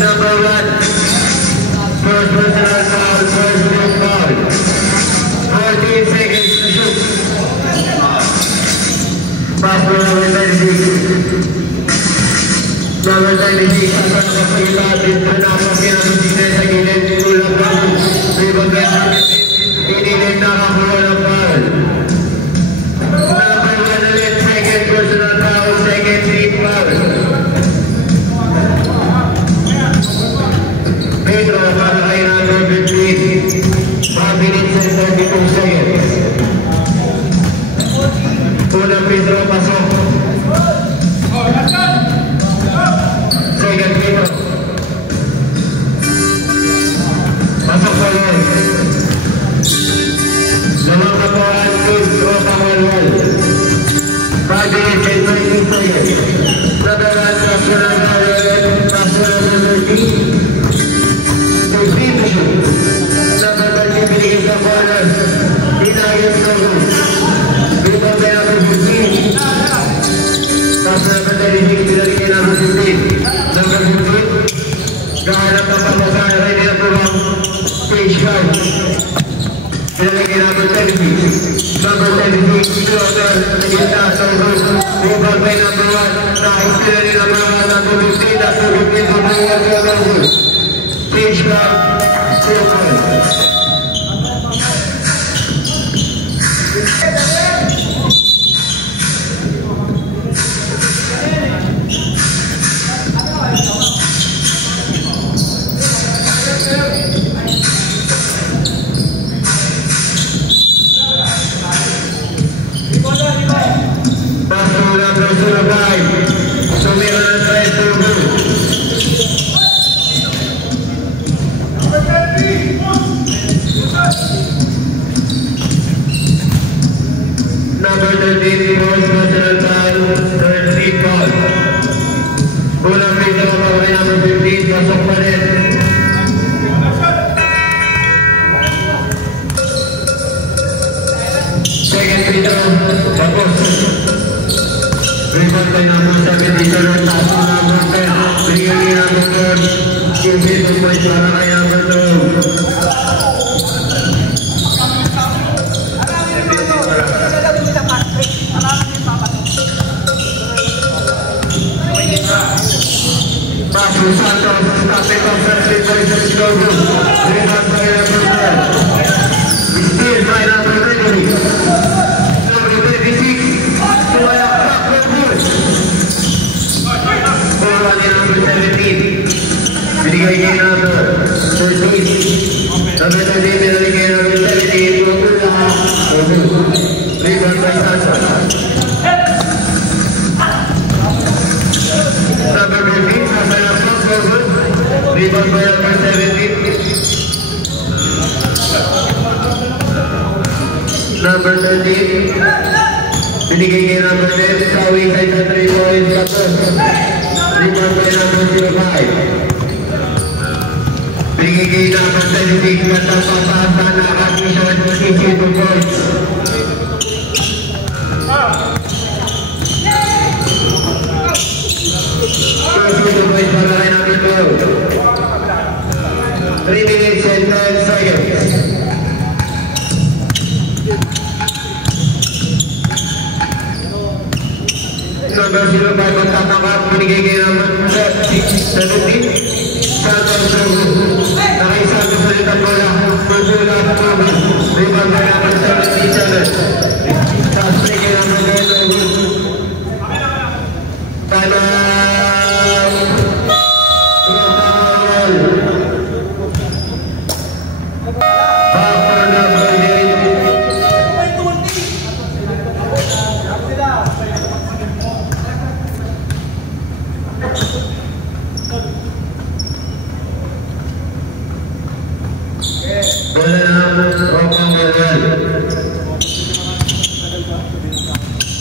Number number 1. First personal foul, personal foul. 14 seconds to shoot. Pass for number 36. Number 36, ang nakapagpagita. Dito na ang pinag-usignan sa gilid. Tulad ng rebound by Inilit na kakuha ng foul. Number 1 ulit, second personal foul, second team foul. Pedro, para kay number 15. 5 minutes and 32 seconds. Unang Pedro, pasok. Second Pedro. Pasok pa yun. Lamang kapuan, Pedro, pangwalwal. 5 minutes and 32 seconds. Nadalaan sa sunang national number 13. Number 13 binigay sa corner. Hinayos na yun. Rebound by number 15. Tapos number 36 binigay number 15. Number 15. Kahanap ng pagkakaan. Ready na po ang stage guard. Binigay number 36. Number 36. Floater. Nagita sa hook. Rebound by number 1. Dahil sila rin number 1. Number 15. Number 15. Number 1. Stage guard, still good. Basura, basura, bye. Sumira ng tries to go. Number 13, Boys National Foul, third free call. Unang free throw pa kay number 15, pasok pa rin. Second free throw, tapos. Rebound kay number 17, taas na number 10. Bigyan kay number 4, give it to point para kay number 2. Pastor Santos, captain of St. Vincent's Global, rebound by number 12. Steal by number 20. Number 26, Sumayak Pakbul. Bola ni number 17. Binigay niya number 13. Number 13, binigay niya number 17. Rebound by Santos. Number 15, rebound by number 17. Number 13, binigay kay number 10, Sawi sa 3 points, tapos rebound by number 05. Binigay kay number 36, katang papasan na condition, 62 points. Para kay number 12. 3 minutes and 9 seconds. Number 05 magtatapat, binigay kay number 17. Santos Nakaisagos ulit ang bola. Masula ang bola. Rebound by number 77. Tapos kay number 12. Time out.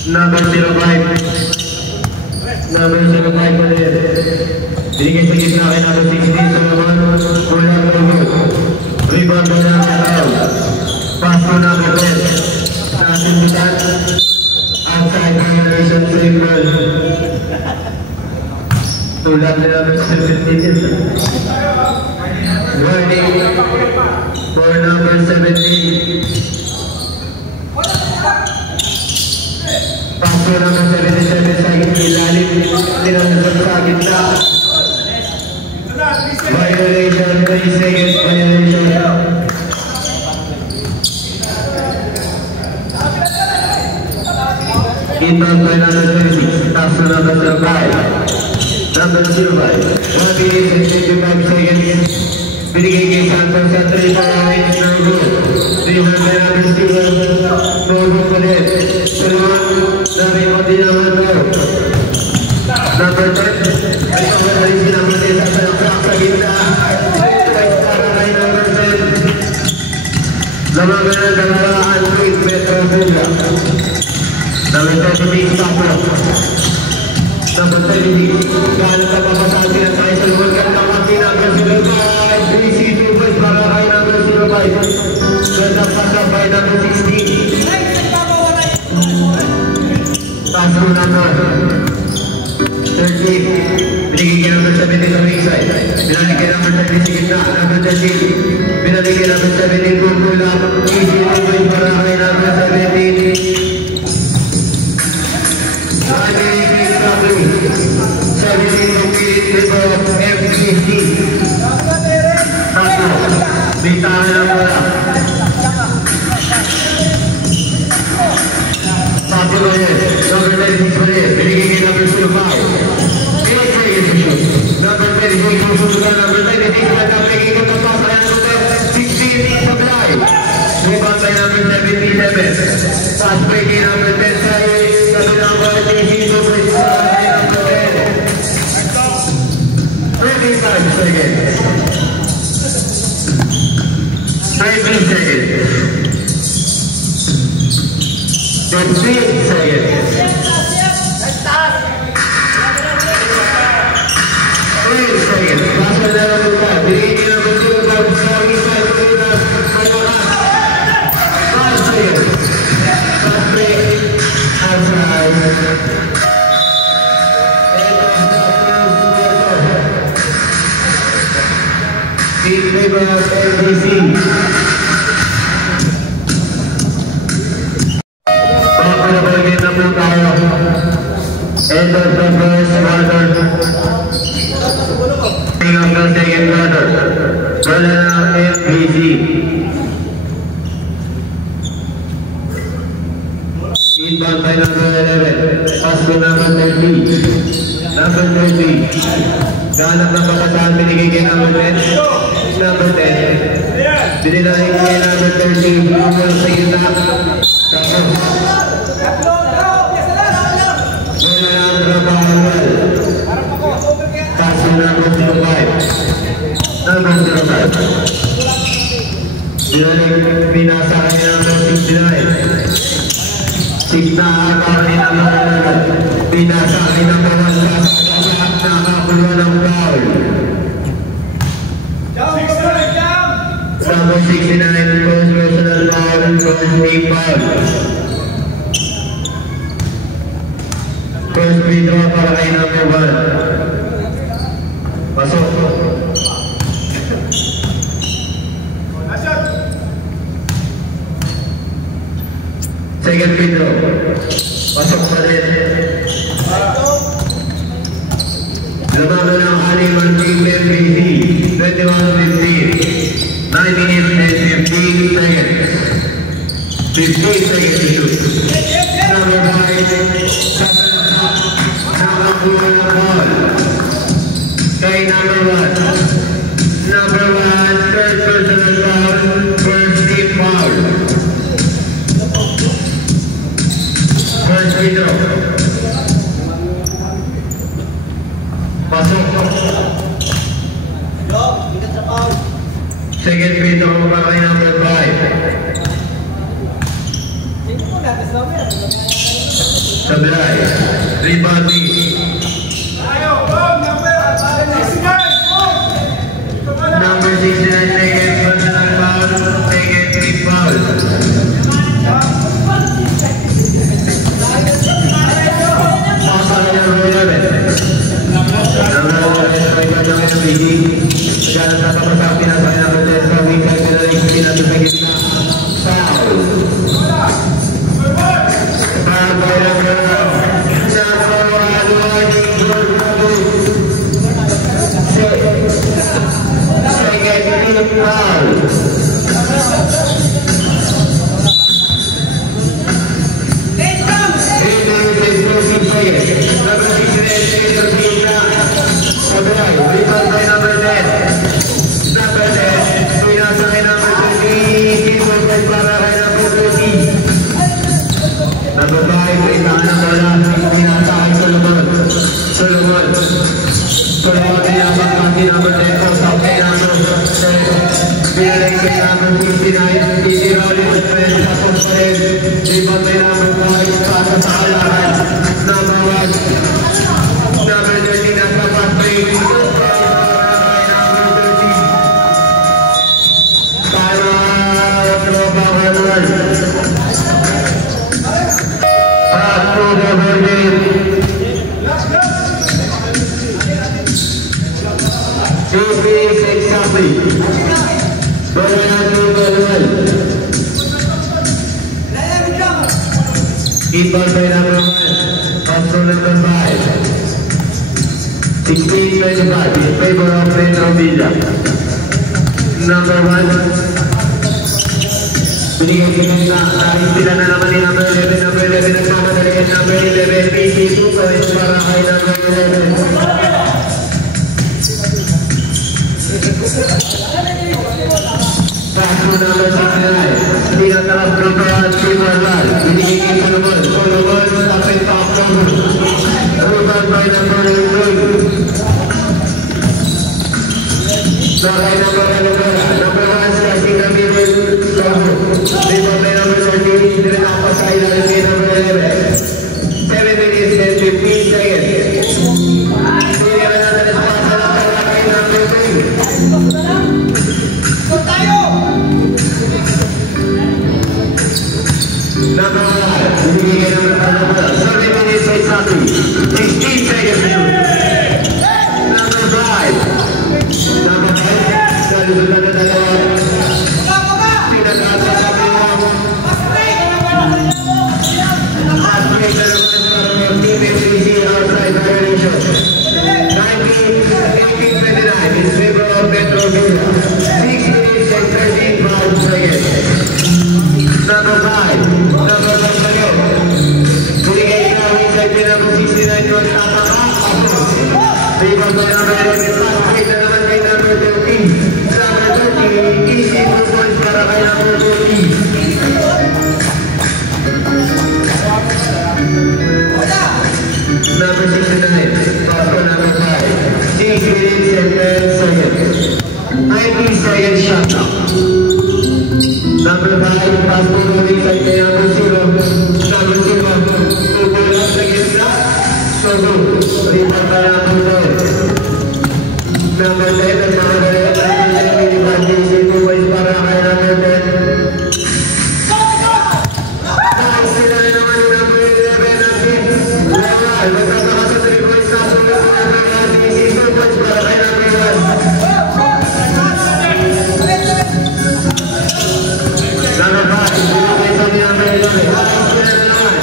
Number 05. Number 05 ulit. Binigay sa gitna kay number 16 Solomon. Bola Bogo. Rebound by number 12. Pass to number 10. Natin bitan. Outside violation symbol. Tulad na number 17 yun. gitna. Violation, 3 seconds violation. Inbound by number 26, pass to number 05. Number 05, 1 minute and 25 seconds. Binigay kay Santos sa 3 points, no good. 300 by number 7, no good ulit. Tulungan, sabi mo din naman daw. Number 10, ay pagkakalis si number 10 sa gitna. Para kay number 10. Lamagan ang dalawahan, quick, Metro Fuga. Number 36, Papo. Number 36, gaano ka papasabi na tayo sa lugar ka naman number 05. 3C2 boys para kay number 05. Ganda pasabay number 16. Pass to number 13. Binigay kay number 17 sa ringside. Binalik kay number 30 sa gitna. Number 13. Binalik kay number 17 Gugula. Easy boys para kay number 17. 17 complete with F15. Bitahan lang pala. Papo na yun. Number 36 pa rin. Binigay kay number 05. 8 seconds to shoot. Number 36 sususugan. Number 36 nagkapigay ko ng papa yan. 16 supply. Rebound by number 77. Pass break kay number 10 sa sabi number 18 to break sa number 10. 35 seconds. 13 seconds. 15 seconds. 3 seconds. Pass na lang ito. Binigay na ba ito? Sa isa ito na malakas. 5 seconds. Pass break. Outside. In favor of LGC. Back-to-the-ball game na po tayo. End of the first quarter. King of the second quarter. Wala na LGC. Inbound by number 11. Pass to number 30. Number 30. Ganap ng pagkataan binigay kay number 10. Number 10. Binilay kay number 30. Bumul sa gitna. Tapos. Wala na ang trabaho. Pass to number 05. Number 05. Binasa kay number 69. 6 na akaw ni number 11. Binasa kay number 1. Nakakuha ng foul. Number 69, first personal foul, first team foul. First free throw para kay number 1. Pasok. Second free throw. Pasok pa rin. Labanan ng Haliman Team MBC, 21-15, 9 minutes and 15 seconds. 15 seconds to shoot. Number 5, nakakuha ng ball. Kay number 1. Number 1, third personal foul, first team foul. First free throw. Pasok. Second free throw para kay number 5. Sablay. Rebounding. Number 69 second personal foul. Second team foul. Pasok na number 11. Jangan sampai bersapi nasib yang berjaya kita dari kita tu bagi kita foul. Foul. Keeper by number 1, pass number 5. 16-25 in favor of Pedro Villa. Number 1. Binigay sa nais sila na naman ni number 11. Number 11 nagmamadali at number 11. PC 2 points para kay number 11. Pass to number 69. Tinatalap dito at Timberland. Binigay kay Solomon. Solomon sa akin top cover. Rebound by number 11. Sakay number 11. Number 1 sa sinabi rin Solomon. Rebound by number 13. Dinakapa sa ilalim kay number 11. 7 minutes and 15 seconds. Sinira natin sa pasa kay number 3. Number 1, binigay naman ang number 7 minutes exactly, 16 seconds. Number 5, number 10, nalusugan na dalawa. Pinagkata sa bilang. Half-break na naman sa team FCC outside violation. 19-29 in favor of Metro Villa. 6 minutes and 13 seconds. Number 5. Number 69 was Rebound by number 11. Pass na naman kay number 13. Number 13, easy 2 points para kay number 14. Number 69, pass to number 5. 6 minutes and 10 seconds. 19 seconds shot clock. Number 5, pass to the inside kay number 0. Number 0. Rebound by number 10. Number 10 nagmamadali at number 11 2 points para kay number 10. Nice sila na naman ni number 11 natin. Lawal, magkataka sa 3 points na sunod si number 11. 2 points para kay number 1. Number 5, binigay sa ni number 11. Nice sila na naman.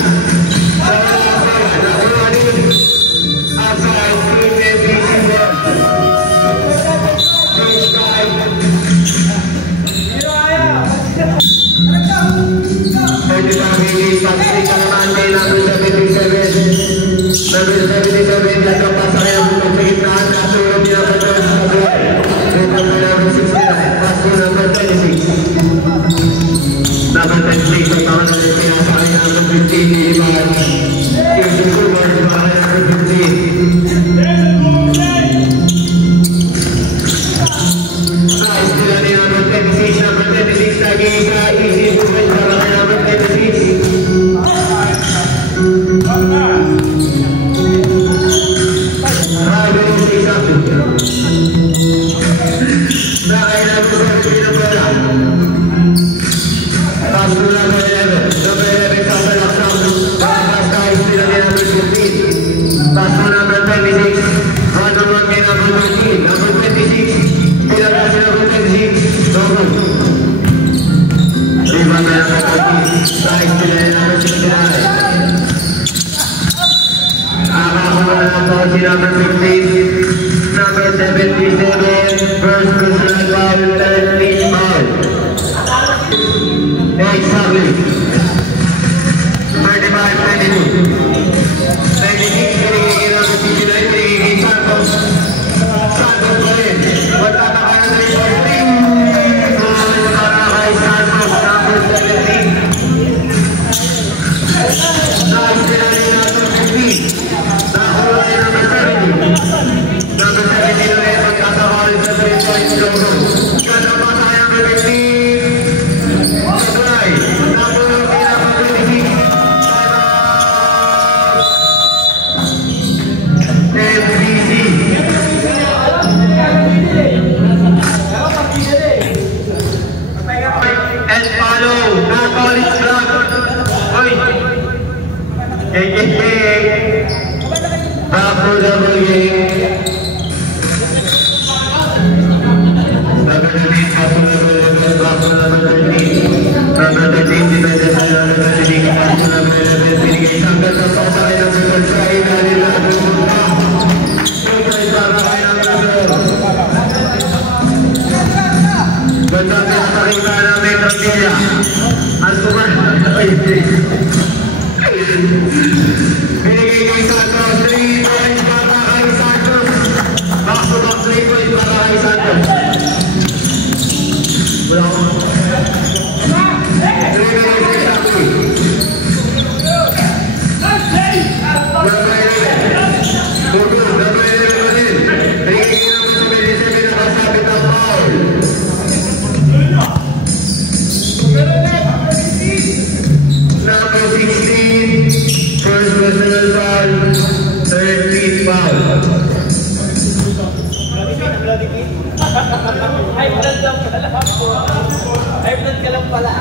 Number 15, number 77, first personal foul. 13 foul. Exactly. 35-22. 26 binigay ng 59, binigay Santos. Santos pa rin. Magtataka na 3-3. Para kay Santos, number 17. Nice pinalin natin 50. Nahula rin number 70. Number 70 na rin magkakawalit sa 3 points logo. Ganda pa tayo number 15. Supply. Number 26. MVC. And follow. Na college block. Oy. Back for double game. Number 13, back for number 11, back for number 13. Number 13, defended by number 13, back for number 11. Binigay Santos ang pasakay ng number 5. Dahil na pumunta. Surprise para kay number 12. Ganda pinasakita ng Metro Villa. Ang tumahay. Binigay kay Santos, 3 points para kay Santos. Back to back 3 points para kay Santos. Wala ko. 3 minutes exactly. Number 11. Bugo, number 11 pa din. Binigay kay number 27 na kasabit ang foul. Number 16. First personal foul, 13th foul. High blood lang pala. High blood ka lang pala.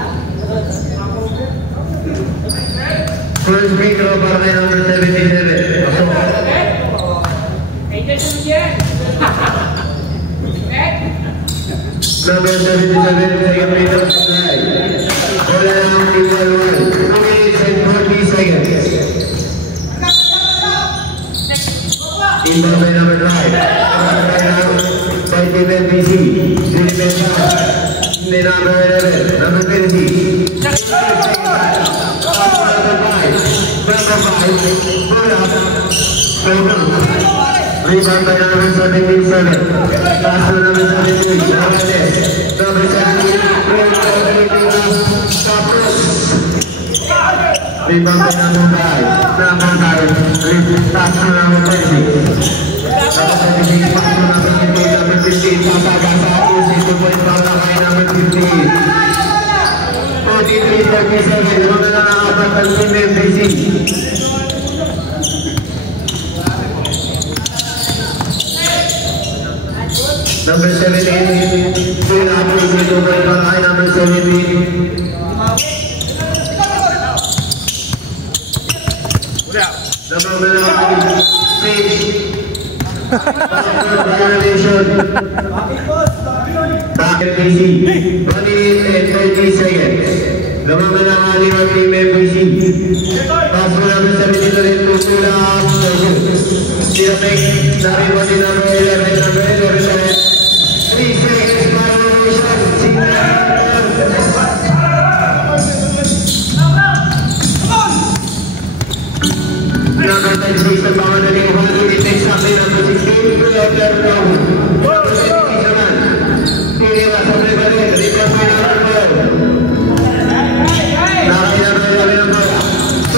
First free throw para kay number 77. Number 77, second free throw tonight. Wala lang equal 1. 2 minutes and 40 seconds. Inbound by number 9. By Team NBC. Defense out. Number 11. Number 20. Number 5. Number 5. Pull up. Rebound by number 77. Pass to number 78. Number 17. Rebound by number 5. Number 5. Pass to number 20. Number 15, Pasagasa, using the point para kay number 15. 43-37, ano na nakakapat ang Team MBC. Number 17, full up using the point para kay number 17. Number 11, Sage. Violation. Back at BC. 1 minute and 30 seconds. Lamang na nakali ng Team MBC. Pass mo namin sa minito rin to pull up. Sinapik. Nariwan din number 11. Number 11. 3 seconds violation. Number 36 ang mga naliwan. Exactly number 16. Pull up their round. Number 26 naman. Tinira sa prevalent. Rebound by number 12. Nakaya na yun ang bola. So,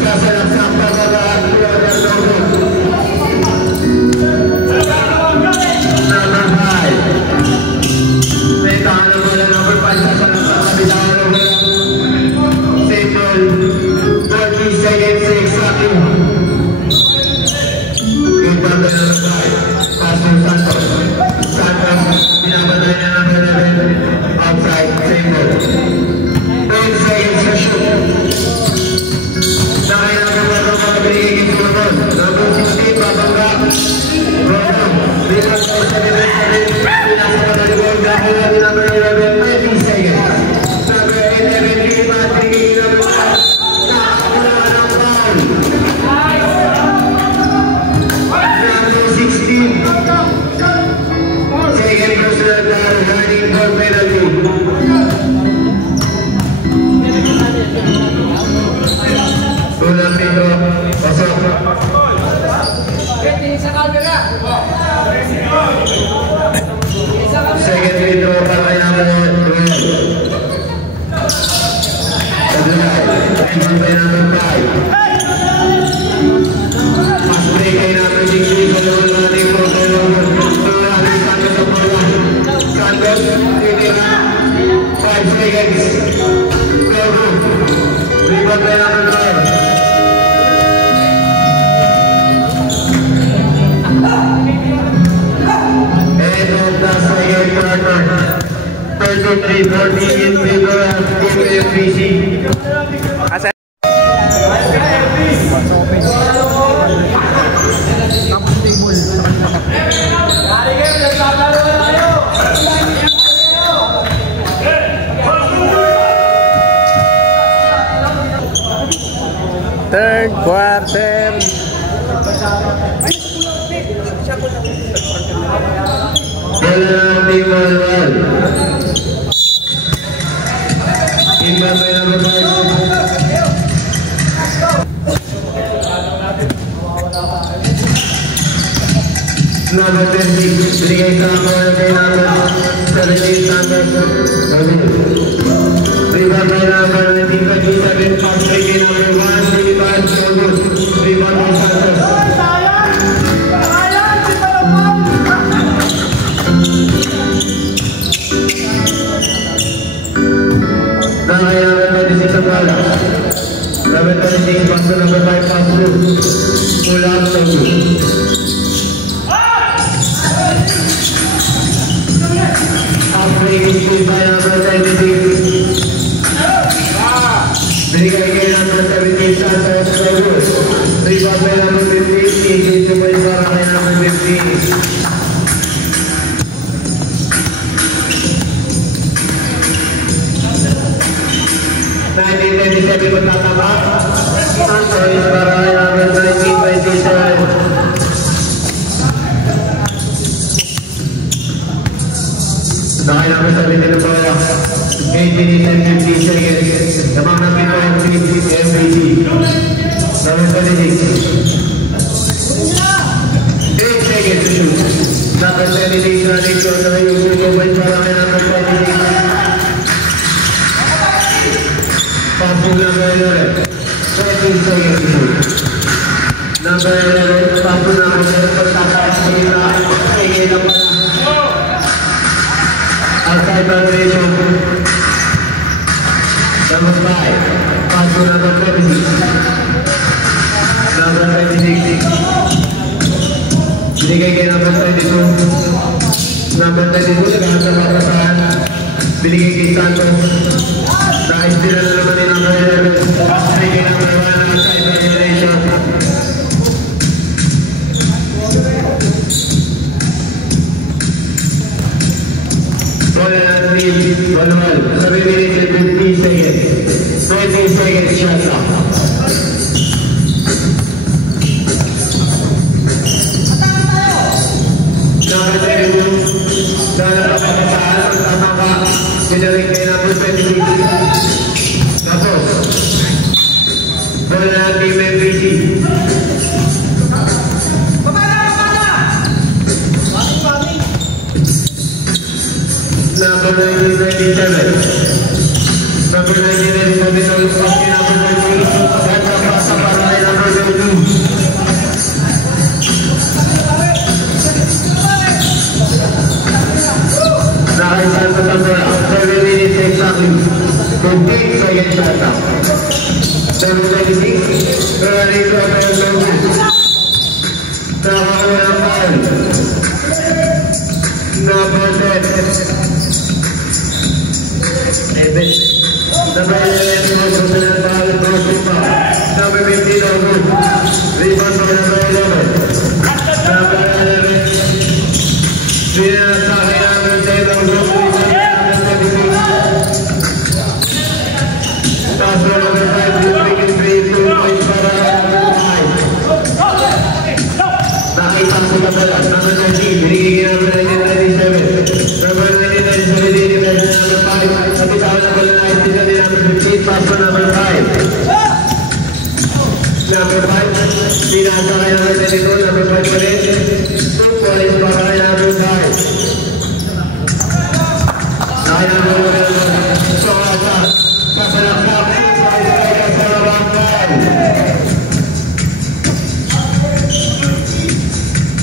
kasalat sa pagkakaroon. Pull up their round. Running for penalty. Bola Pedro, pasok. Second Pedro para yang Third quarter. Number 19,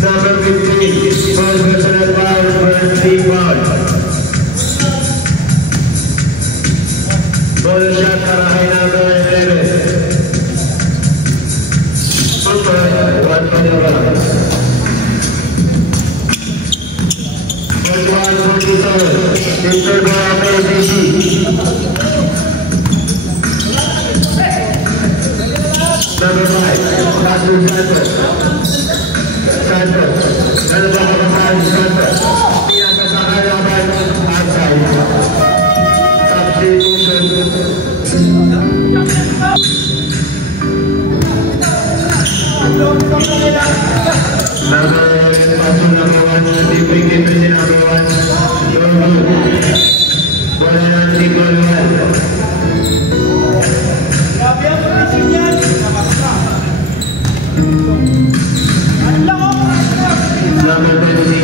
Number 15, first personal foul for team foul. Bonus shot para kay number 11. Super, 1 point na ba? 41-47, Mr. Barame, DC. Number 5, Pastor Santos. Santos, ano ba kapasahan si Santos? Pinasasakay naman outside. Substitution. Number 11, Pastor number 1, Deeping Deeping si number 1. Bola ng team goal 1. Number 26.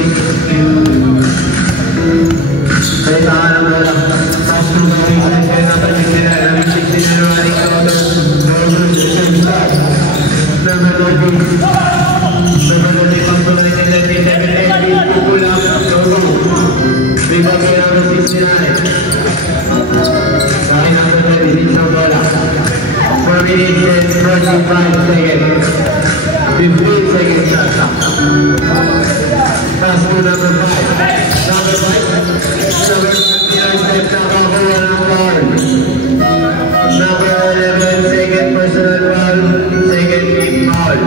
Kaya tahan ang bola. Pass to the wing side. Kaya number 69. Number 69 running counter. Number 6 start. Number 30. Number 30. Pagpulay ng 97. Pukulang. Rebound kay number 69. Kaya number 26 ang bola. 4 minutes and 25 seconds. 15 seconds na stop. Pass to number 5. Number 5. Number 59 steps nakakuha ng foul. Number 11, second personal foul. Second team foul.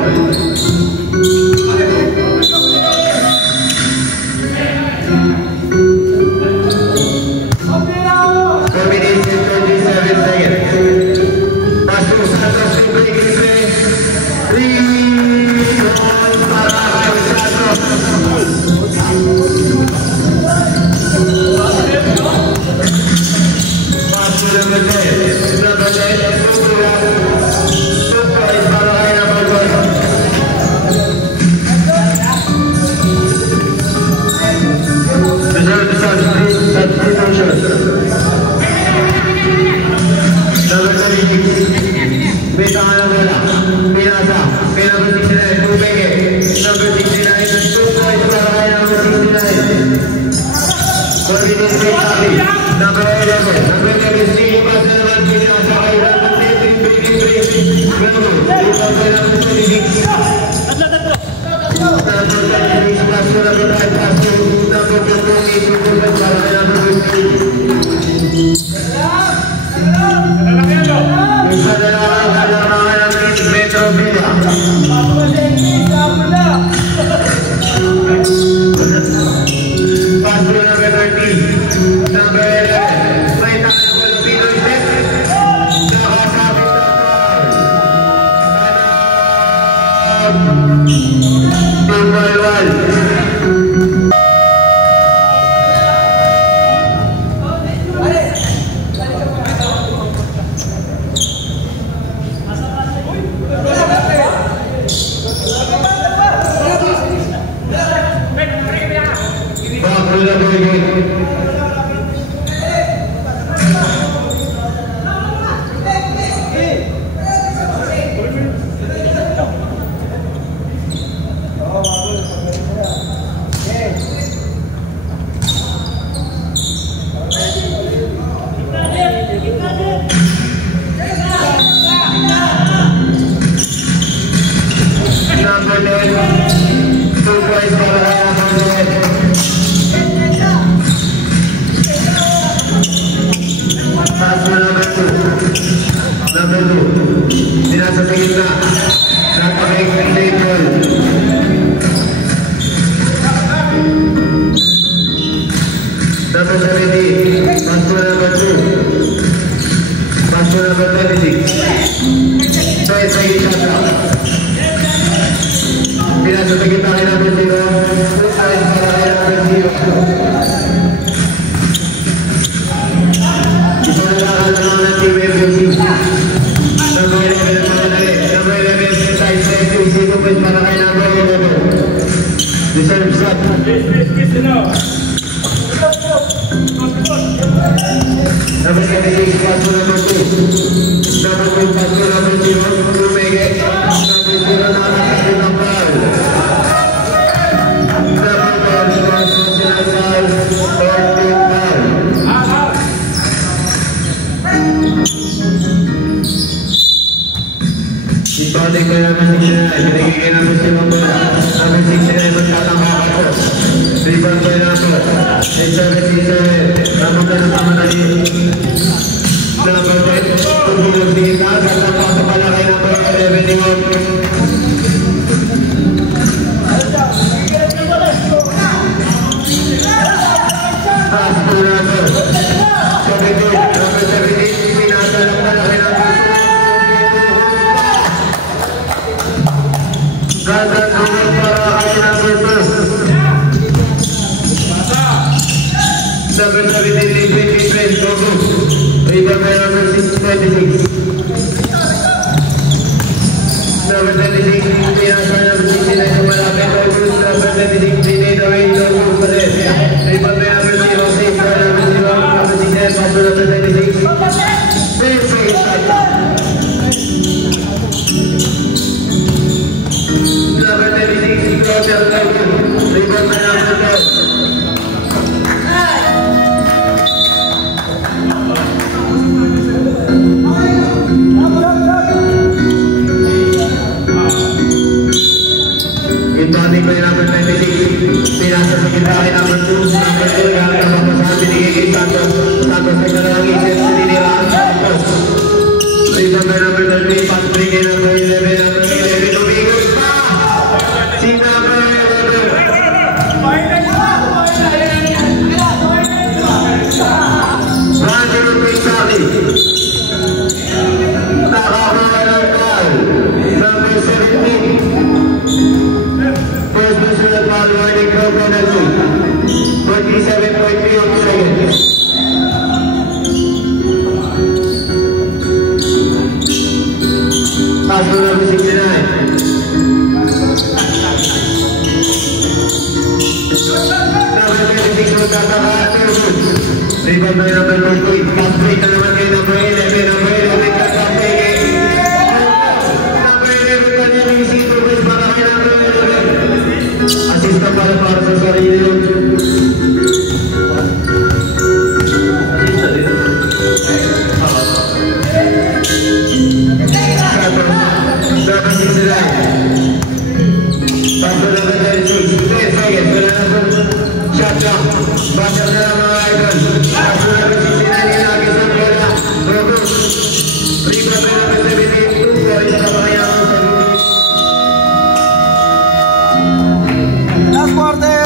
Yes, now. Number 76, pass to number 2. Number 2, pass to number 0. To make it. Number 0, Nana, number 69 binigay ng gusto ng bola. Number 69 magtatangka ako. 3-point by number 8-7-6-7. Number ka ng tama na yun. Number 10 Tugilos Dita. Sasama sa palakay number 11. Pass to number 17. Number 17 pinasa ng palakay number 2. Ganda naman para kay number 2. Number 17, Liquid Defense, Gogo. Rebound by number 26. Number 26, pinasa number 69 sa malapit. Number 26, Dinay Daway, Gogo sa left. Rebound by number 06, by number 0. Number 6, pass to number 26. Perfect shot. Number 36, Roger Gogo. Rebound by number 12. Inbounding by number 26. Pinasa sa kita kay number 2. Number 2, gamit ang papasahan. Binigay kay Santos. Santos ay dalawang isip sa dinira. Santos. Rebound by number 13. Pass break kay number 11. Number 11. Tumigos pa! Si number 11. Roger Pixali. Nakakuha ng call. Number 17. First personal foul warning for penalty. 47.3 seconds. Pass to number 69. Number 26 magkataka. Rebound by number 14. Pass break na naman kay number 11. Number 11 kakapay kay number 11 kanya ng superbase para kay number 11. Assistant para sa sarili yun. Number 69. Pass to number 36. 10 seconds. Wala na po. Shot clock. Basta na lang mga idol. Pass to number 69. Ilagi sa bola. Gogo. Rebound by number 17. 2 points na makaya ang 17. Last quarter.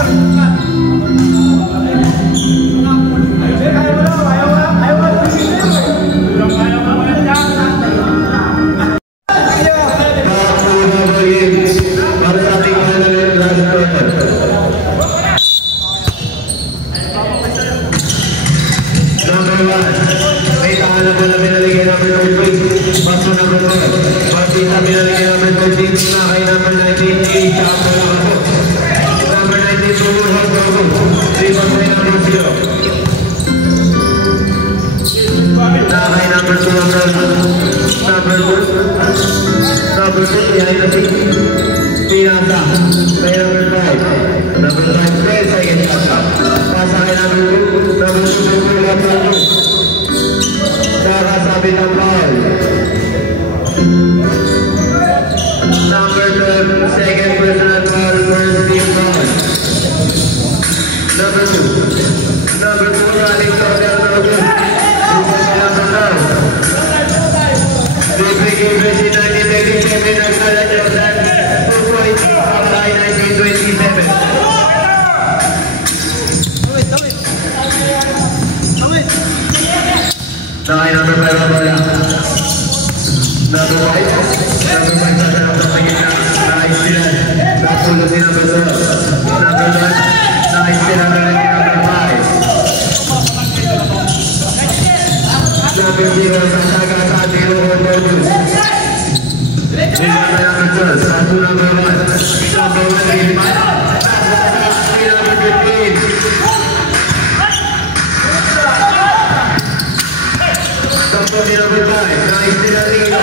number 5, nice Pinalino.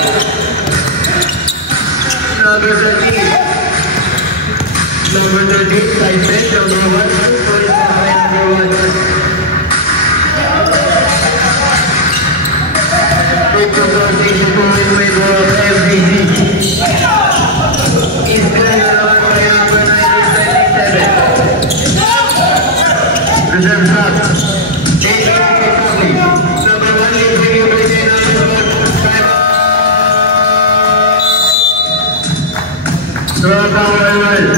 Number 13, Tyson, number 1, number 1. Big conversation going with FDC. Is playing around by number 1997. Reserve shot. Number 1 is bringing Britain number 1. Throw power well.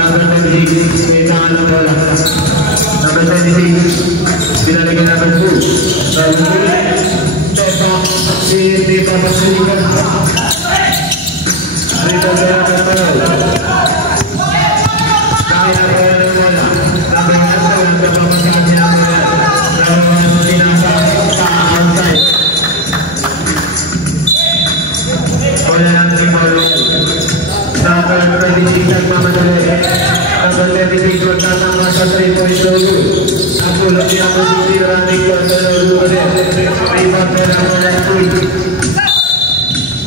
Number 26, Metan bola. Number 26, dinalagyan number 2. Number 2, step up, di papasilikan. Rito bola ng bola. Kaya na bola ng bola. Number 1, napapasilikan niya ang bola. Number 1, tinasa sa outside. Bola ng 3 ball. Number 26 nagmamadali. Number 26 magtatama sa 3-point logo. Ang pulot niya ang magiging running court sa logo ko din. Rebound na lang ng 2.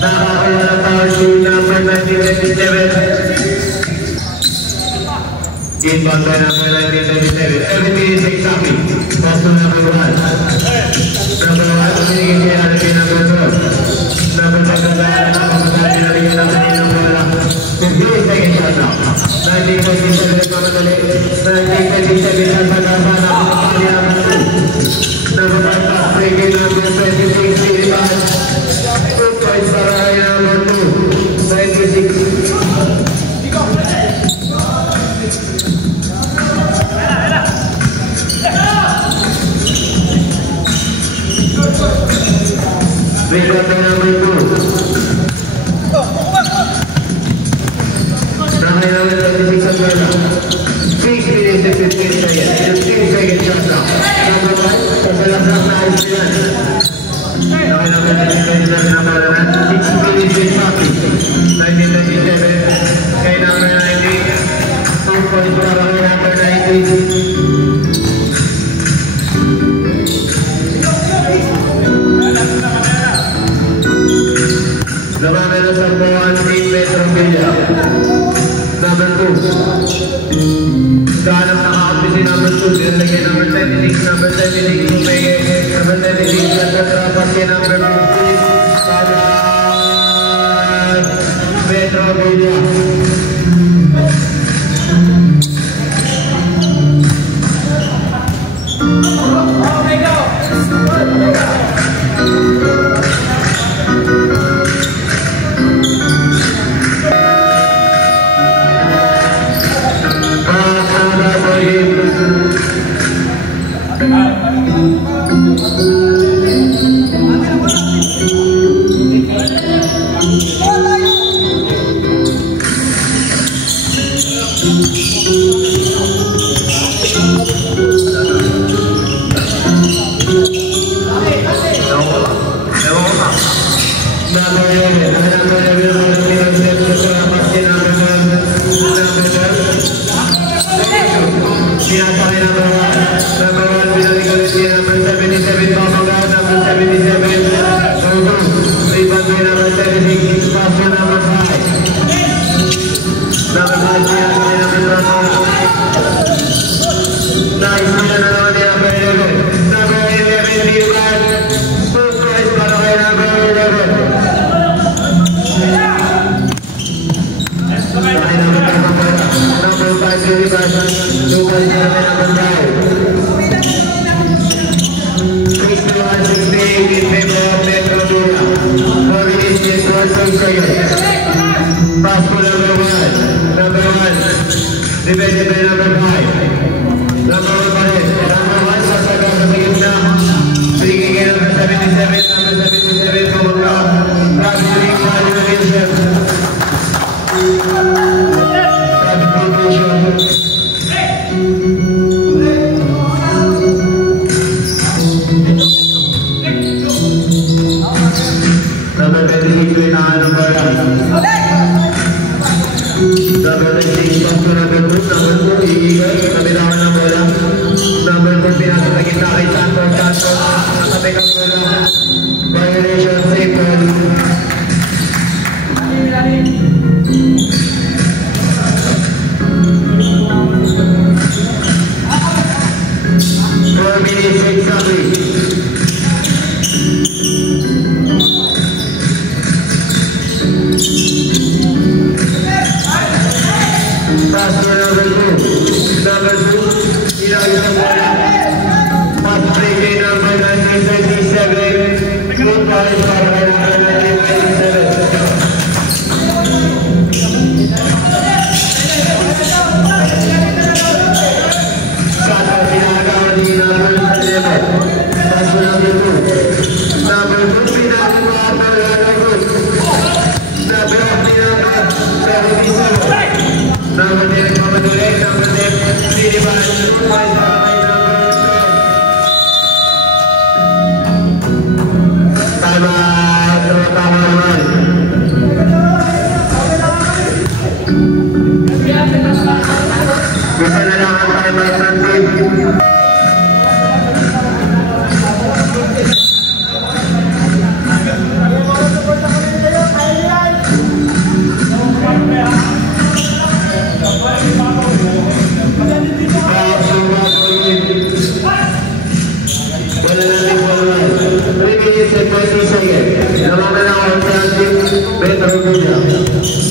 Nakakuha ng power shoot number 1997. Inbound by number 1997. Everything is exactly. Pass to number 1. Number 1, pinigin siya natin number 12. Number 12 na napapagdali na rin number 9 ng bola. 15 seconds shot now. 1927 mamadali. 1927 shot sa gasa na kapapali number 2. Number 5 pass break in number 26. Rebound. 2 points para kay number 2. 96. Rebound by number 2. Number 26 as well. 6 minutes and 15 seconds. 15 seconds shot now. Number 1, Pasalasang na Aisilan. Number 27, number 6 minutes and 40. 1927. Kay number 90. 2 points para kay number 90. Laban na sa buwan Team Metro Villa. Number 2. Kahanap na ka-out si number 2. Dinalagay number 26. Number 76. Tumege. Number 76. Nagkatrapas kay number 15. Para Metro Villa. pegang bola. Violation simple. 4 minutes exactly. Pass to number 2. Tidak bisa bola. Pass break in number 1927. Good point for number 1927. Satu pinagawal di number 11. Pass to number 2. Number 2 pinagawal number 11. Number 77. Number 10, number 8, number 10, 3 divided 2 points by number 12. Tama naman. Bisa na lang ang timer ng team.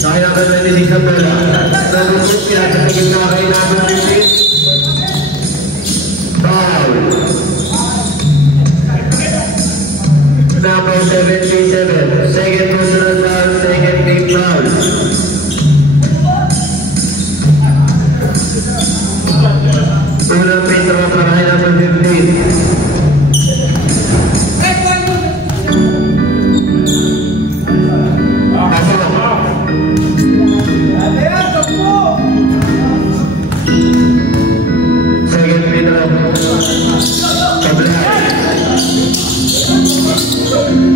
Saya akan mendidik bola. Terus kita kita akan mendidik. Foul. Number 77. Second personal foul. Second team foul. Unang pitro para number 15.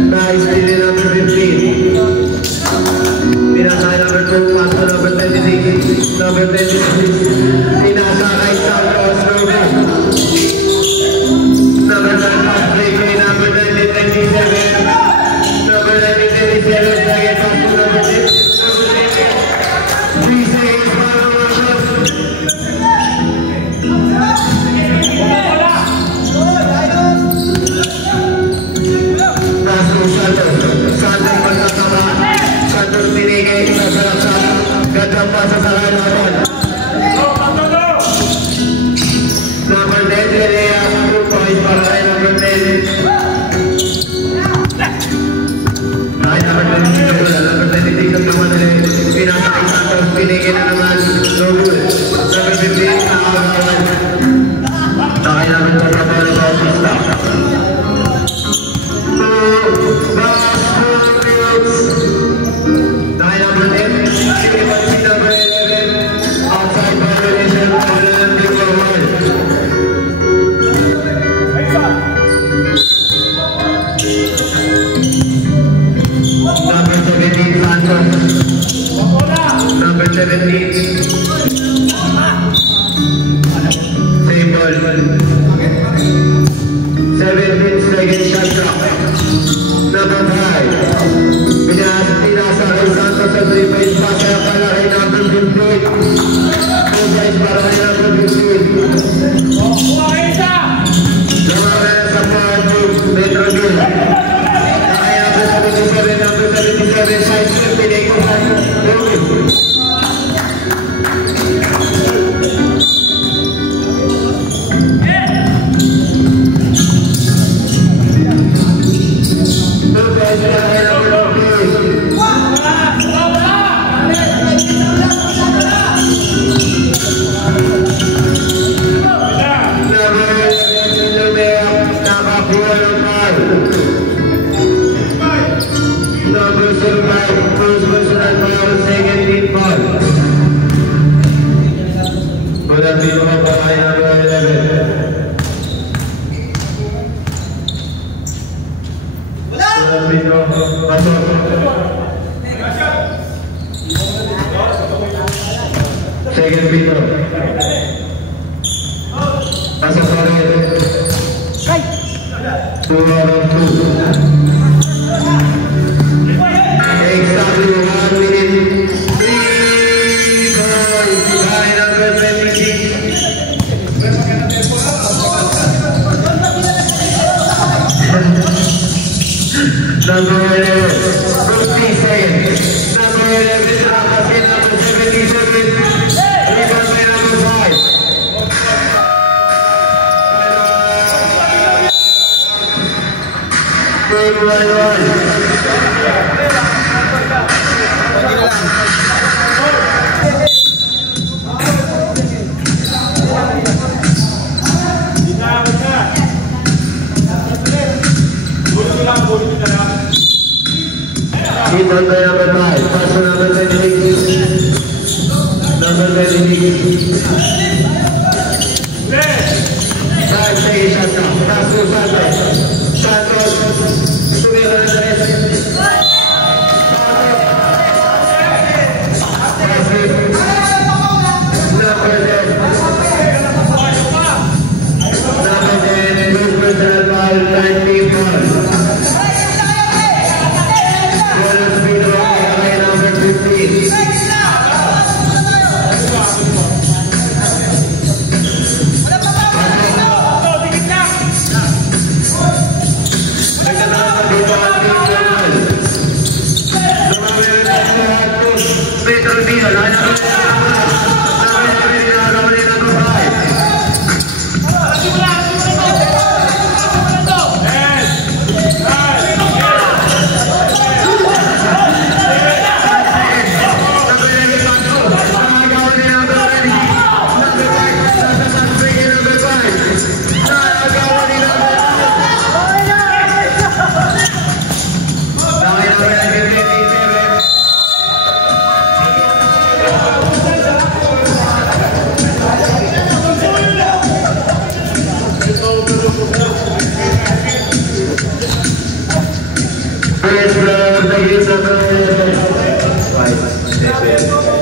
Nice, number 15. Pinasay number 2, pass to number 26. Number 26. Pinasakay Santos Ruben. Number 9, pass break kay number 1927. Number 1927, second pass to number 6. Number 6. 3 seconds para number 1. Santos pagkakama. Santos binigay sa sarap-sarap. Gandang pasa sa halaman. Number 10, Lea. 2 points para kay number 10. Ay, number 10. Number 26 ang naman ulit. Pinasakay Santos. Binigay na naman. No good. Number 15. Nakakawan. Nakay naman sa kapal ng Bautista. Number 17. Same ball. 17 second shot clock. Number 5. Pinasa kay Santos sa 3 points pasa para kay number 15. 2 points para kay number 15. Namakan sa 4 Metro Bill. Kaya number 77, side step, pinigil sa second video. Pasok 2 out of 2. Exactly 1 minute. 3 points by number 26. Number 11, 50 seconds. Number 11, number 77. Rebound by number 5. Good 1-1. Rebound by number 5. Pass to number 26. Number 26. 5 seconds shot now. Pass to Santos. Santos. Subir a la derecha. Yes,